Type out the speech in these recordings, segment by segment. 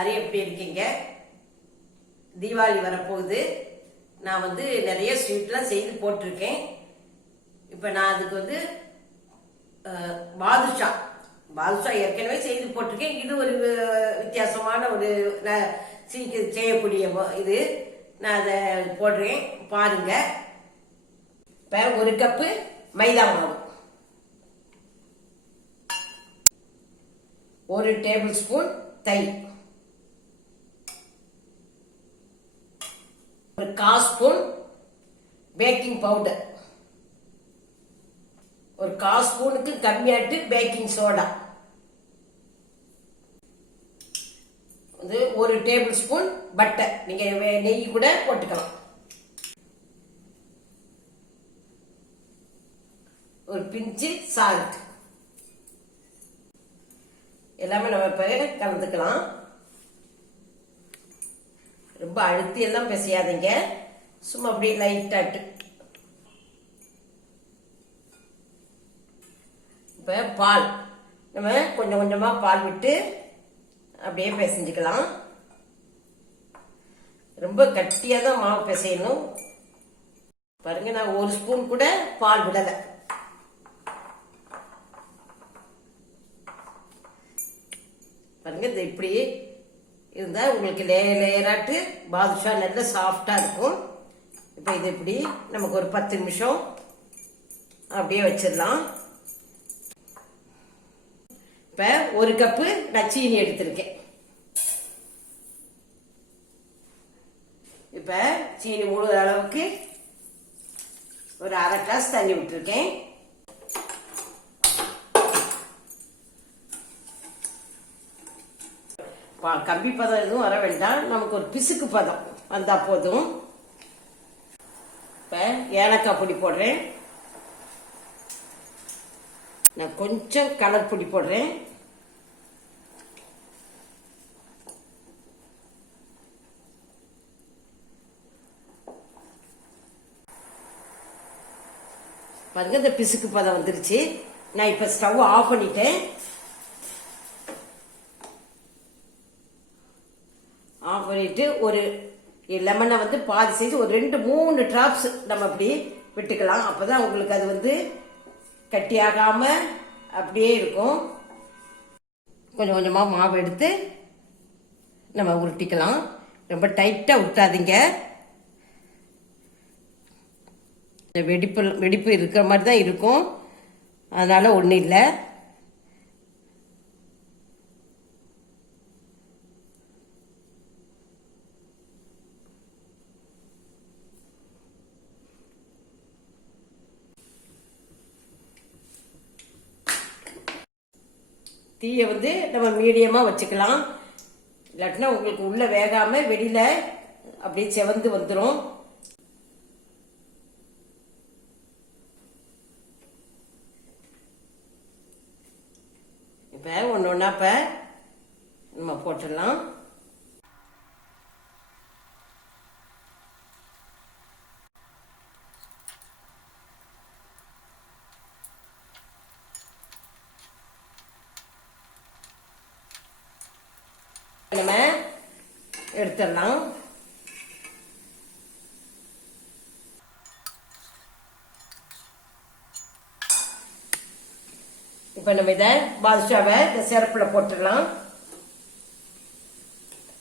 எல்லாரும் எப்படி இருக்கீங்க? தீபாவளி வரப்போகுது. நான் நிறைய ஸ்வீட்லாம் செய்து போட்டிருக்கேன். இப்போ நான் அதுக்கு பாதுஷா ஏற்கனவே செய்து போட்டிருக்கேன். இது ஒரு வித்தியாசமான ஒரு சீக்கிரம் செய்யக்கூடிய இது. நான் அதை போடுறேன், பாருங்க. இப்போ 1 கப்பு மைதா மாவு, 1 டேபிள் ஸ்பூன் தயிர், 1/4 ஸ்பூன் பேக்கிங் பவுடர், 1/4 ஸ்பூனுக்கு கம்மியாட்டு baking soda, 1 tablespoon butter, நீங்க நெய் கூட போட்டுக்கலாம், ஒரு பிஞ்சு சால்ட். எல்லாமே நம்ம இப்ப கலந்துக்கலாம். ரொம்ப அழுத்தி எல்லாம் பிசையாதீங்க, சும்மா அப்படியே லைட்டாட்டு. இப்ப பால் நம்ம கொஞ்சம் கொஞ்சமா பால் விட்டு அப்படியே பிசைஞ்சுக்கலாம். ரொம்ப கட்டியா தான் மாவு பிசையணும். பாருங்க, நான் 1 ஸ்பூன் கூட பால் விடல. பாருங்க, இது இப்படி இருந்தா உங்களுக்கு லேயராட்டு பாதுஷா நல்ல சாஃப்டா இருக்கும். இப்ப இது இப்படி நமக்கு ஒரு 10 நிமிஷம் அப்படியே வச்சிடலாம். இப்ப 1 கப்பு நான் சீனி எடுத்திருக்கேன். இப்ப சீனி முழுகிற அளவுக்கு ஒரு 1/2 கிளாஸ் தண்ணி விட்டுருக்கேன். கம்பி பதம் எதுவும் வர வேண்டாம், நமக்கு ஒரு பிசுக்கு பதம் வந்தா போதும். இப்ப ஏலக்காய் பொடி போடுறேன். நான் கொஞ்சம் கலர் பொடி போடுறேன். பாருங்க, இந்த பிசுக்கு பதம் வந்துருச்சு. நான் இப்ப ஸ்டவ் ஆஃப் பண்ணிட்டேன். ஆஃப் பண்ணிட்டு ஒரு லெமனை பாதி செய்து ஒரு 2-3 டிராப்ஸ் நம்ம அப்படி விட்டுக்கலாம். அப்பதான் உங்களுக்கு அது கட்டியாகாம அப்படியே இருக்கும். கொஞ்சம் கொஞ்சமா மாவு எடுத்து நம்ம உருட்டிக்கலாம். ரொம்ப டைட்டா உருட்டாதீங்க, வெடிப்பு இருக்கிற மாதிரி தான் இருக்கும். அதனால ஒன்றும் இல்லை. தீயை நம்ம மீடியமா வச்சுக்கலாம். இல்லாட்டினா உங்களுக்கு உள்ள வேகாம வெளியில அப்படியே செவந்து வந்துடும். இப்ப ஒன்னொன்னா நம்ம போட்டுடலாம். நம்ம எடுத்துடலாம். இப்ப நம்ம இத பாதுஷாவை இந்த சிறப்புல போட்டுடலாம்.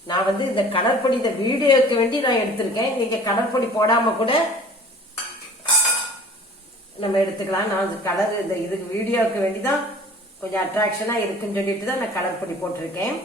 நான் இந்த கடற்பொடி இந்த வீடியோக்கு வேண்டி நான் எடுத்திருக்கேன். நீங்க கடற்பொடி போடாம கூட நம்ம எடுத்துக்கலாம். நான் கலர் இந்த இதுக்கு வீடியோக்கு வேண்டிதான் கொஞ்சம் அட்ராக்ஷனா இருக்குன்னு சொல்லிட்டு தான் நான் கலர் பொடி போட்டிருக்கேன்.